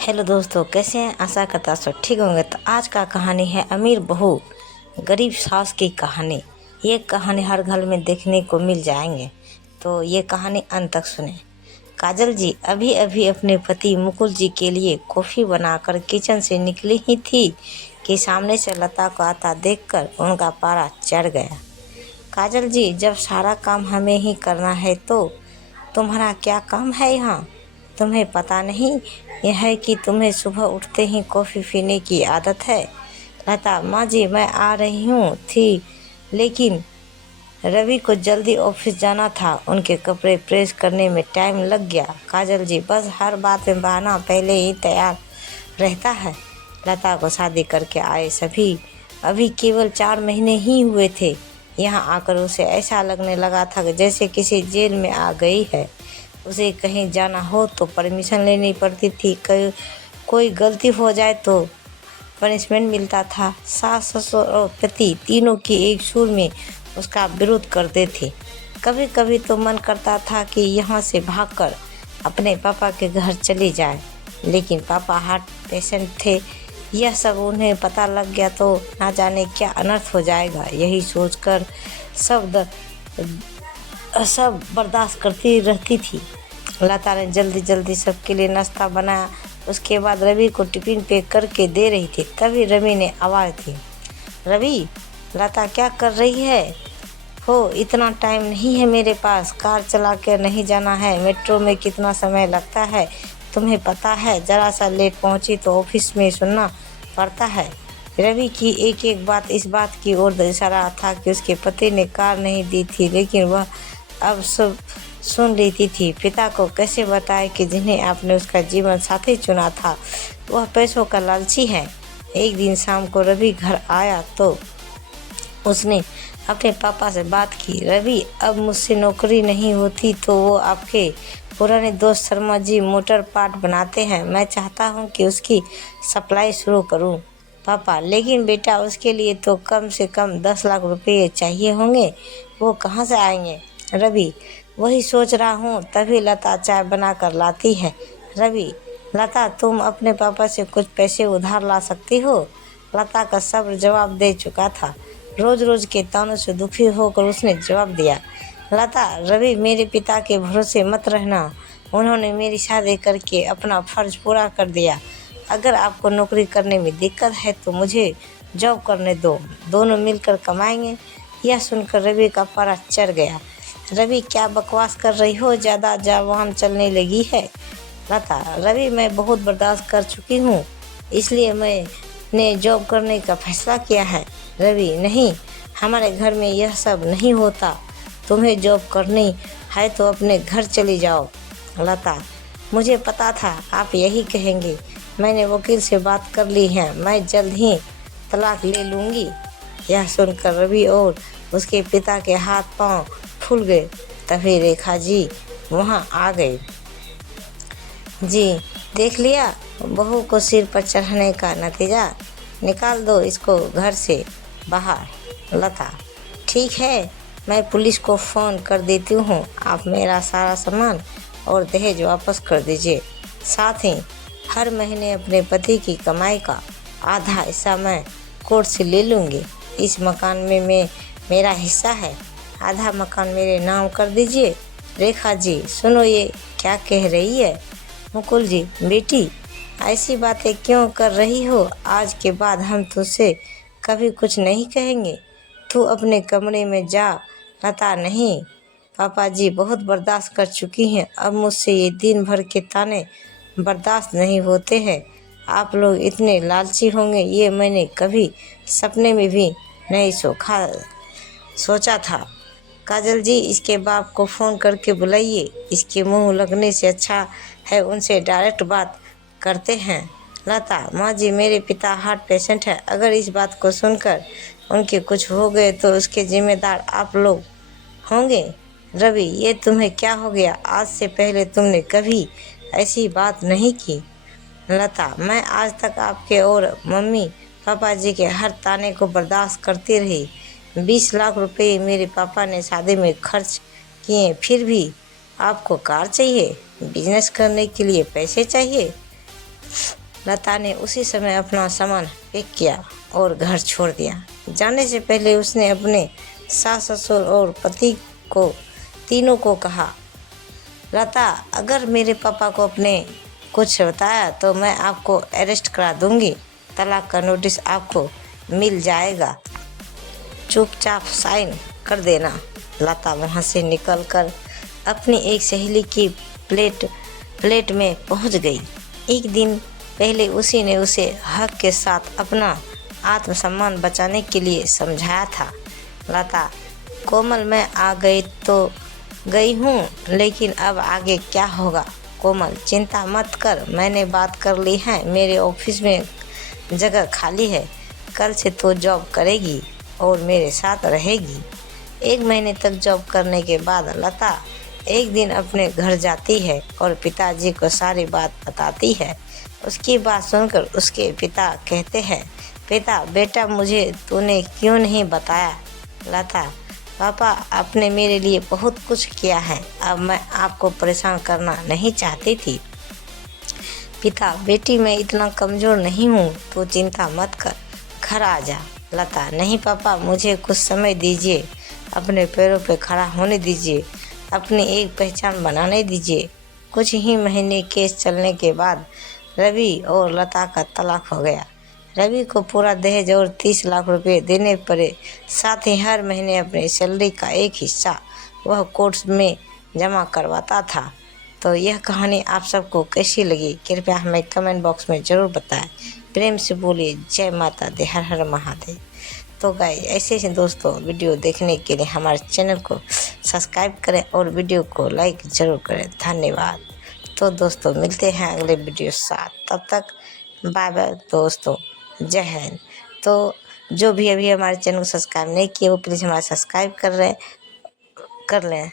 Hello दोस्तों, कैसे हैं? आशा करता सब ठीक होंगे। तो आज का कहानी है अमीर बहू गरीब सास की कहानी। ये कहानी हर घर में देखने को मिल जाएंगे, तो ये कहानी अंत तक सुने। काजल जी अभी अभी अपने पति मुकुल जी के लिए कॉफ़ी बनाकर किचन से निकली ही थी कि सामने से लता को आता देखकर उनका पारा चढ़ गया। काजल जी, जब सारा काम हमें ही करना है तो तुम्हारा क्या काम है यहाँ? तुम्हें पता नहीं यह है कि तुम्हें सुबह उठते ही कॉफ़ी पीने की आदत है? लता, माँ जी मैं आ रही हूँ थी, लेकिन रवि को जल्दी ऑफिस जाना था, उनके कपड़े प्रेस करने में टाइम लग गया। काजल जी, बस हर बात में बहाना पहले ही तैयार रहता है। लता को शादी करके आए सभी अभी केवल 4 महीने ही हुए थे। यहाँ आकर उसे ऐसा लगने लगा था कि जैसे किसी जेल में आ गई है। उसे कहीं जाना हो तो परमिशन लेनी पड़ती थी, कोई गलती हो जाए तो पनिशमेंट मिलता था। सास, ससुर और पति तीनों की एक सुर में उसका विरोध करते थे। कभी कभी तो मन करता था कि यहाँ से भागकर अपने पापा के घर चली जाए, लेकिन पापा हार्ट पेशेंट थे। यह सब उन्हें पता लग गया तो ना जाने क्या अनर्थ हो जाएगा। यही सोचकर सब बर्दाश्त करती रहती थी। लता ने जल्दी जल्दी सबके लिए नाश्ता बनाया। उसके बाद रवि को टिफिन पैक करके दे रही थी, तभी रवि ने आवाज़ दी, रवि, लता क्या कर रही है? हो, इतना टाइम नहीं है मेरे पास, कार चला कर नहीं जाना है। मेट्रो में कितना समय लगता है तुम्हें पता है? ज़रा सा लेट पहुंची तो ऑफिस में सुनना पड़ता है। रवि की एक एक बात इस बात की ओर इशारा था कि उसके पति ने कार नहीं दी थी, लेकिन वह अब सब सुन लेती थी। पिता को कैसे बताए कि जिन्हें आपने उसका जीवन साथी चुना था वह पैसों का लालची है। एक दिन शाम को रवि घर आया तो उसने अपने पापा से बात की, रवि, अब मुझसे नौकरी नहीं होती तो वो आपके पुराने दोस्त शर्मा जी मोटर पार्ट बनाते हैं, मैं चाहता हूँ कि उसकी सप्लाई शुरू करूँ। पापा, लेकिन बेटा उसके लिए तो कम से कम 10 लाख रुपये चाहिए होंगे, वो कहाँ से आएंगे? रवि, वही सोच रहा हूँ, तभी लता चाय बना कर लाती है। रवि, लता, तुम अपने पापा से कुछ पैसे उधार ला सकती हो? लता का सब्र जवाब दे चुका था। रोज रोज के तानों से दुखी होकर उसने जवाब दिया, लता, रवि, मेरे पिता के भरोसे मत रहना। उन्होंने मेरी शादी करके अपना फर्ज पूरा कर दिया। अगर आपको नौकरी करने में दिक्कत है तो मुझे जॉब करने दो, दोनों मिलकर कमाएंगे। यह सुनकर रवि का पारा चढ़ गया। रवि, क्या बकवास कर रही हो? ज़्यादा जवान चलने लगी है। लता, रवि, मैं बहुत बर्दाश्त कर चुकी हूँ, इसलिए मैंने जॉब करने का फैसला किया है। रवि, नहीं, हमारे घर में यह सब नहीं होता। तुम्हें जॉब करनी है तो अपने घर चली जाओ। लता, मुझे पता था आप यही कहेंगे। मैंने वकील से बात कर ली है, मैं जल्द ही तलाक ले लूँगी। यह सुनकर रवि और उसके पिता के हाथ पांव फूल गए। तभी रेखा जी वहाँ आ गई। जी, देख लिया बहू को सिर पर चढ़ने का नतीजा, निकाल दो इसको घर से बाहर। लता, ठीक है, मैं पुलिस को फ़ोन कर देती हूँ, आप मेरा सारा सामान और दहेज वापस कर दीजिए। साथ ही हर महीने अपने पति की कमाई का आधा हिस्सा मैं कोर्ट से ले लूँगी। इस मकान में मेरा हिस्सा है, आधा मकान मेरे नाम कर दीजिए। रेखा जी, सुनो ये क्या कह रही है? मुकुल जी, बेटी, ऐसी बातें क्यों कर रही हो? आज के बाद हम तुझसे कभी कुछ नहीं कहेंगे, तू अपने कमरे में जा। लता, नहीं पापा जी, बहुत बर्दाश्त कर चुकी हैं, अब मुझसे ये दिन भर के ताने बर्दाश्त नहीं होते हैं। आप लोग इतने लालची होंगे ये मैंने कभी सपने में भी नहीं सोचा था। काजल जी, इसके बाप को फ़ोन करके बुलाइए, इसके मुंह लगने से अच्छा है उनसे डायरेक्ट बात करते हैं। लता, माँ जी, मेरे पिता हार्ट पेशेंट है, अगर इस बात को सुनकर उनके कुछ हो गए तो उसके जिम्मेदार आप लोग होंगे। रवि, ये तुम्हें क्या हो गया? आज से पहले तुमने कभी ऐसी बात नहीं की। लता, मैं आज तक आपके और मम्मी पापा जी के हर ताने को बर्दाश्त करती रही। 20 लाख रुपए मेरे पापा ने शादी में खर्च किए, फिर भी आपको कार चाहिए? बिजनेस करने के लिए पैसे चाहिए? लता ने उसी समय अपना सामान पैक किया और घर छोड़ दिया। जाने से पहले उसने अपने सास ससुर और पति को तीनों को कहा, लता, अगर मेरे पापा को अपने कुछ बताया तो मैं आपको अरेस्ट करा दूंगी। तलाक का नोटिस आपको मिल जाएगा। चुपचाप साइन कर देना। लता वहाँ से निकलकर अपनी एक सहेली की फ्लैट में पहुँच गई। एक दिन पहले उसी ने उसे हक के साथ अपना आत्मसम्मान बचाने के लिए समझाया था। लता, कोमल, मैं आ गई तो गई हूँ, लेकिन अब आगे क्या होगा? कोमल, चिंता मत कर, मैंने बात कर ली है। मेरे ऑफिस में जगह खाली है। कल से तो जॉब करेगी और मेरे साथ रहेगी। 1 महीने तक जॉब करने के बाद लता एक दिन अपने घर जाती है और पिताजी को सारी बात बताती है। उसकी बात सुनकर उसके पिता कहते हैं, पिता, बेटा, मुझे तूने क्यों नहीं बताया? लता, पापा, आपने मेरे लिए बहुत कुछ किया है। अब मैं आपको परेशान करना नहीं चाहती थी। पिता, बेटी, मैं इतना कमज़ोर नहीं हूँ, तो चिंता मत कर, घर आ जा। लता, नहीं पापा, मुझे कुछ समय दीजिए, अपने पैरों पे खड़ा होने दीजिए, अपनी एक पहचान बनाने दीजिए। कुछ ही महीने केस चलने के बाद रवि और लता का तलाक हो गया। रवि को पूरा दहेज और 30 लाख रुपए देने पड़े। साथ ही हर महीने अपनी सैलरी का एक हिस्सा वह कोर्ट में जमा करवाता था। तो यह कहानी आप सबको कैसी लगी, कृपया हमें कमेंट बॉक्स में ज़रूर बताएं। प्रेम से बोलिए जय माता दी, हर हर महादेव। तो गाइस, ऐसे ही दोस्तों वीडियो देखने के लिए हमारे चैनल को सब्सक्राइब करें और वीडियो को लाइक ज़रूर करें। धन्यवाद। तो दोस्तों, मिलते हैं अगले वीडियो साथ। तब तक बाय बाय दोस्तों, जय हिंद। तो जो भी अभी हमारे चैनल को सब्सक्राइब नहीं किए वो प्लीज़ हमारा सब्सक्राइब कर लें।